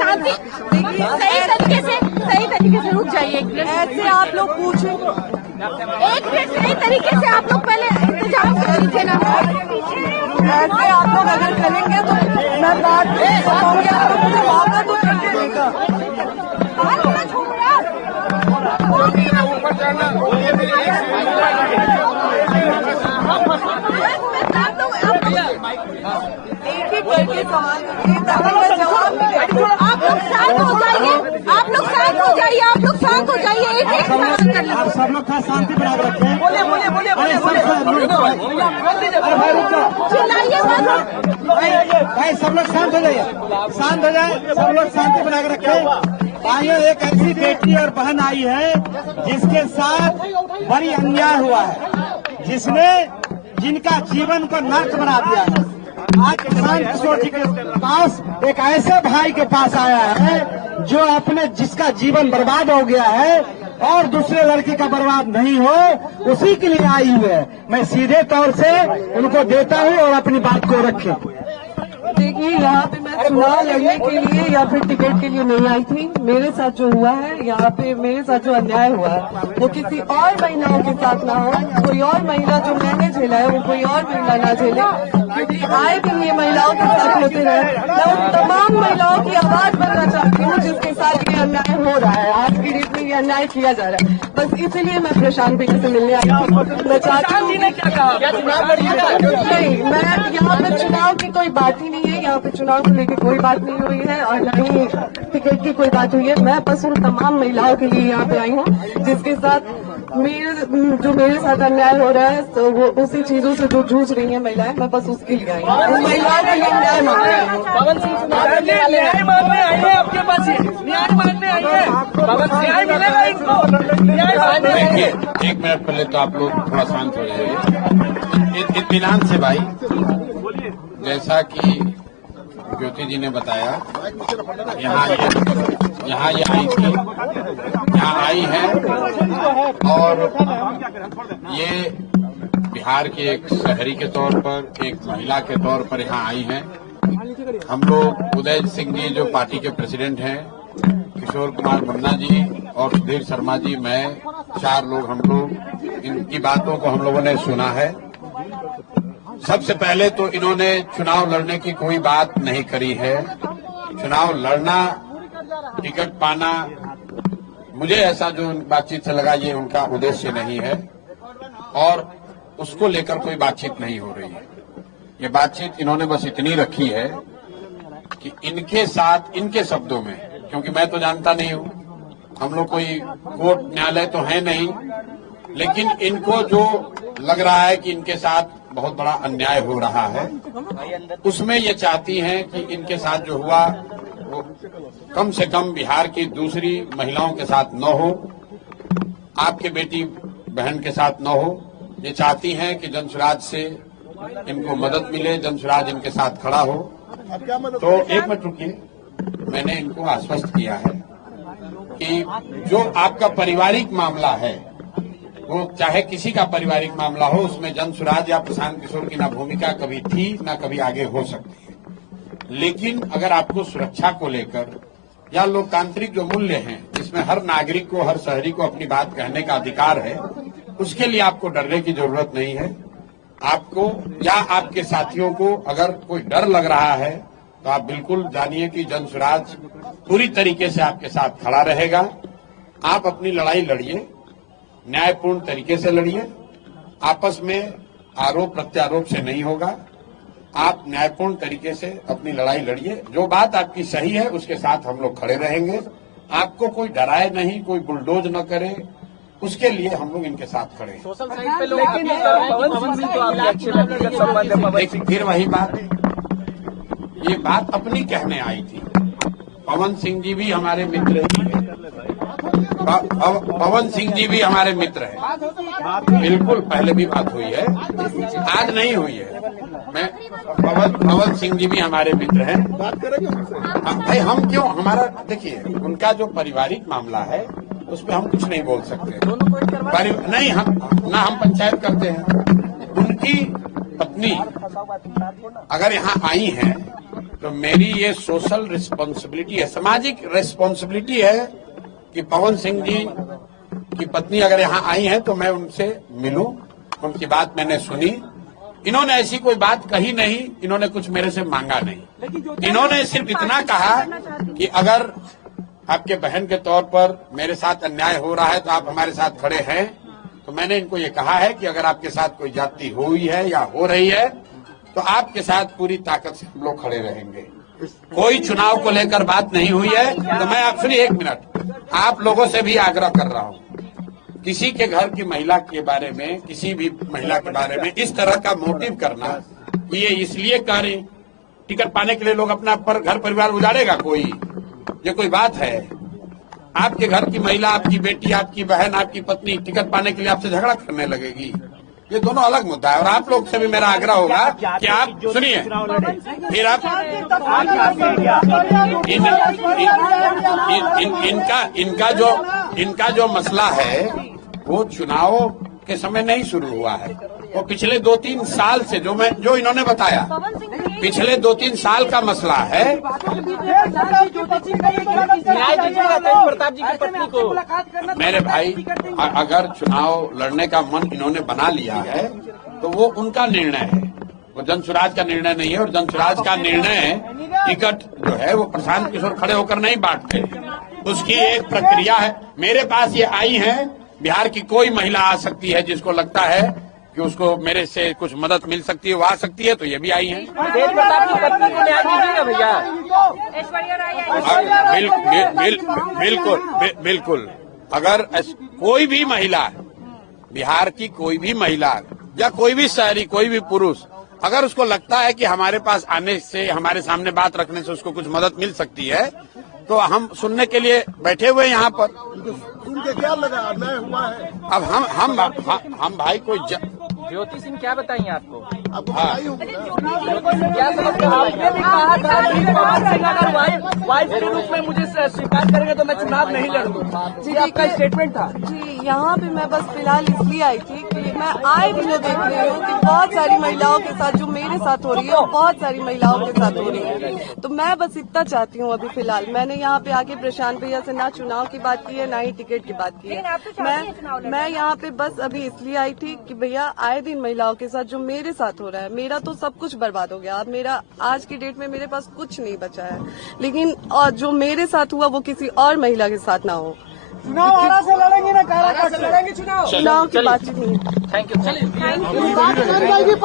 शांति, सही तरीके से रुक जाइए एक मिनट। ऐसे आप लोग पूछे एक मिनट, सही तरीके से आप लोग पहले इंतजाम कर लीजिए ना। ऐसे आप लोग अगर करेंगे तो मैं बात बताऊंगी, आप लोग मुझे वापस तो कर देगा। एक एक करके सवाल जवाब आप लोग शांत हो जाइए, आप लोग शांत हो जाइए, आप लोग शांत हो जाइए। एक एक सवाल कर लीजिए। आप सब लोग का शांति बना के रखें। बोले चिल्लाइए भाई सब लोग शांत हो जाइए, शांत हो जाए, सब लोग शांति बना के रखें। आइए, एक ऐसी बेटी और बहन आई है जिसके साथ बड़ी अन्याय हुआ है, जिनका जीवन को नर्क बना दिया है। आज प्रशांत किशोर जी के पास एक ऐसे भाई के पास आया है जिसका जीवन बर्बाद हो गया है और दूसरे लड़की का बर्बाद नहीं हो, उसी के लिए आई हुई है। मैं सीधे तौर से उनको देता हूँ और अपनी बात को रखें। देखिए, यहाँ पे मैं चुनाव लड़ने के लिए या फिर टिकट के लिए नहीं आई थी। मेरे साथ जो हुआ है, यहाँ पे मेरे साथ जो अन्याय हुआ है वो किसी और महिलाओं के साथ ना हो। कोई और महिला जो मैंने झेला है वो कोई और महिला ना झेले, क्योंकि आए दिन ये महिलाओं के साथ होते रहे। मैं उन तमाम महिलाओं की आवाज बनना चाहती हूँ जिसके साथ ये अन्याय हो रहा है। आज की डेट में ये अन्याय किया जा रहा है। बस इसीलिए मैं प्रशांत भैया से मिलने आई थी। मैं चाहती हूँ नहीं, मैं यहाँ पे चुनाव की कोई बात ही नहीं है, यहाँ पे चुनाव को लेकर कोई बात नहीं हुई है और न ही टिकट की कोई बात हुई है। मैं बस उन तमाम महिलाओं के लिए यहाँ पे आई हूँ जिसके साथ मेरे साथ अन्याय हो रहा है, तो वो उसी चीजों से जो जूझ रही है महिलाएं, मैं बस उसके लिए आई हूँ। उन महिलाओं के लिए न्याय मांग रही हूँ। पवन सिंह न्याय मांगने आई है आपके पास, न्याय मांगने आई है। न्याय मिलेगा इनको, न्याय मांगने आई है। एक मिनट पहले तो आप लोग थोड़ा शांत हो जाइए, इत्मीनान से भाई। जैसा कि ज्योति जी ने बताया, यहाँ ये आई थी, यहाँ आई है और ये बिहार के एक शहरी के तौर पर, एक महिला के तौर पर यहाँ आई हैं। हम लोग उदय सिंह जी जो पार्टी के प्रेसिडेंट हैं, किशोर कुमार मुन्ना जी और सुधीर शर्मा जी, मैं, 4 लोग, हम लोग इनकी बातों को हम लोगों ने सुना है। सबसे पहले तो इन्होंने चुनाव लड़ने की कोई बात नहीं करी है। चुनाव लड़ना, टिकट पाना, मुझे ऐसा जो बातचीत से लगा ये उनका उद्देश्य नहीं है और उसको लेकर कोई बातचीत नहीं हो रही है। ये बातचीत इन्होंने बस इतनी रखी है कि इनके साथ, इनके शब्दों में, क्योंकि मैं तो जानता नहीं हूँ, हम लोग कोई कोर्ट न्यायालय तो है नहीं, लेकिन इनको जो लग रहा है कि इनके साथ बहुत बड़ा अन्याय हो रहा है, उसमें ये चाहती हैं कि इनके साथ जो हुआ वो कम से कम बिहार की दूसरी महिलाओं के साथ न हो, आपके बेटी बहन के साथ न हो। ये चाहती हैं कि जनसुराज से इनको मदद मिले, जनसुराज इनके साथ खड़ा हो। तो एक मिनट रुकिए, मैंने इनको आश्वस्त किया है कि जो आपका पारिवारिक मामला है, वो चाहे किसी का पारिवारिक मामला हो, उसमें जनसुराज या प्रशांत किशोर की ना भूमिका कभी थी ना कभी आगे हो सकती है। लेकिन अगर आपको सुरक्षा को लेकर या लोकतांत्रिक जो मूल्य हैं, जिसमें हर नागरिक को, हर शहरी को अपनी बात कहने का अधिकार है, उसके लिए आपको डरने की जरूरत नहीं है। आपको या आपके साथियों को अगर कोई डर लग रहा है तो आप बिल्कुल जानिए कि जनसुराज पूरी तरीके से आपके साथ खड़ा रहेगा। आप अपनी लड़ाई लड़िए, न्यायपूर्ण तरीके से लड़िए, आपस में आरोप प्रत्यारोप से नहीं होगा। आप न्यायपूर्ण तरीके से अपनी लड़ाई लड़िए, जो बात आपकी सही है उसके साथ हम लोग खड़े रहेंगे। आपको कोई डराए नहीं, कोई बुलडोज न करे, उसके लिए हम लोग इनके साथ खड़े हैं। सोशल साइट पे लोग पवन सिंह तो आपके अच्छे व्यक्तिगत संबंध है। लेकिन फिर वही बात, ये बात अपनी कहने आई थी। पवन सिंह जी भी हमारे मित्र ही हैं, पवन सिंह जी भी हमारे मित्र हैं। बिल्कुल पहले भी बात हुई है, आज नहीं हुई है। मैं पवन सिंह जी भी हमारे मित्र हैं। भाई हम क्यों, हमारा देखिए, उनका जो पारिवारिक मामला है उस पर हम कुछ नहीं बोल सकते। नहीं, हम पंचायत करते हैं। उनकी पत्नी अगर यहाँ आई हैं तो मेरी ये सोशल रिस्पॉन्सिबिलिटी है, सामाजिक रिस्पॉन्सिबिलिटी है कि पवन सिंह जी की पत्नी अगर यहाँ आई हैं तो मैं उनसे मिलूं, उनकी बात मैंने सुनी। इन्होंने ऐसी कोई बात कही नहीं, इन्होंने कुछ मेरे से मांगा नहीं। इन्होंने सिर्फ इतना कहा कि अगर आपके बहन के तौर पर मेरे साथ अन्याय हो रहा है तो आप हमारे साथ खड़े हैं। तो मैंने इनको ये कहा है कि अगर आपके साथ कोई जाति हुई है या हो रही है तो आपके साथ पूरी ताकत से हम लोग खड़े रहेंगे। कोई चुनाव को लेकर बात नहीं हुई है। तो मैं आप सुनिए एक मिनट, आप लोगों से भी आग्रह कर रहा हूँ, किसी के घर की महिला के बारे में, किसी भी महिला के बारे में इस तरह का मोटिव करना, ये इसलिए कर टिकट पाने के लिए लोग अपना घर परिवार उजाड़ेगा, ये कोई बात है? आपके घर की महिला, आपकी बेटी, आपकी बहन, आपकी पत्नी टिकट पाने के लिए आपसे झगड़ा करने लगेगी, ये दोनों अलग मुद्दा है। और आप लोग से भी मेरा आग्रह होगा कि आप सुनिए, फिर आप इनका जो मसला है वो चुनाव के समय नहीं शुरू हुआ है, वो पिछले 2-3 साल से जो इन्होंने बताया, पिछले 2-3 साल का मसला है। प्रताप जी की पत्नी को मेरे भाई, अगर चुनाव लड़ने का मन इन्होंने बना लिया है तो वो उनका निर्णय है, वो जनसुराज का निर्णय नहीं है। और जनसुराज का निर्णय टिकट जो है वो प्रशांत किशोर खड़े होकर नहीं बांटते, उसकी एक प्रक्रिया है। मेरे पास ये आई हैं, बिहार की कोई महिला आ सकती है जिसको लगता है कि उसको मेरे से कुछ मदद मिल सकती है, वो आ सकती है, तो ये भी आई है। तेज प्रताप की पत्नी को न्याय दीजिएगा भैया। बिल्कुल। अगर कोई भी महिला, बिहार की कोई भी महिला या कोई भी शहरी, कोई भी पुरुष, अगर उसको लगता है कि हमारे पास आने से, हमारे सामने बात रखने से उसको कुछ मदद मिल सकती है, तो हम सुनने के लिए बैठे हुए हैं यहाँ पर। उनके क्या लगा अन्याय हुआ है? अब हम भाई कोई ज्योति सिंह क्या बताइए आपको? आपको बताई होगी ना? क्या समझते हैं? आपने भी कहा था कि पवन सिंह अगर वाइफ के रूप में मुझे स्वीकार करेंगे तो मैं चुनाव नहीं लड़ूंगा, जी आपका स्टेटमेंट था। जी, यहाँ पे मैं बस फिलहाल इसलिए आई थी कि मैं आए दिनों देख रही हूँ कि बहुत सारी महिलाओं के साथ जो मेरे साथ हो रही है और बहुत सारी महिलाओं के साथ हो रही है। तो मैं बस इतना चाहती हूँ अभी फिलहाल, मैंने यहाँ पे आके प्रशांत भैया से ना चुनाव की बात की है, ना ही टिकट की बात की है। मैं यहाँ पे बस अभी इसलिए आई थी कि भैया आए दिन महिलाओं के साथ जो मेरे साथ हो रहा है, मेरा तो सब कुछ बर्बाद हो गया। अब मेरा आज की डेट में मेरे पास कुछ नहीं बचा है, लेकिन और जो मेरे साथ हुआ वो किसी और महिला के साथ ना हो। चुनाव आरा से लड़ेंगे ना कारा से लड़ेंगे चुनाव चुनाव की बातचीत नहीं। Thank you.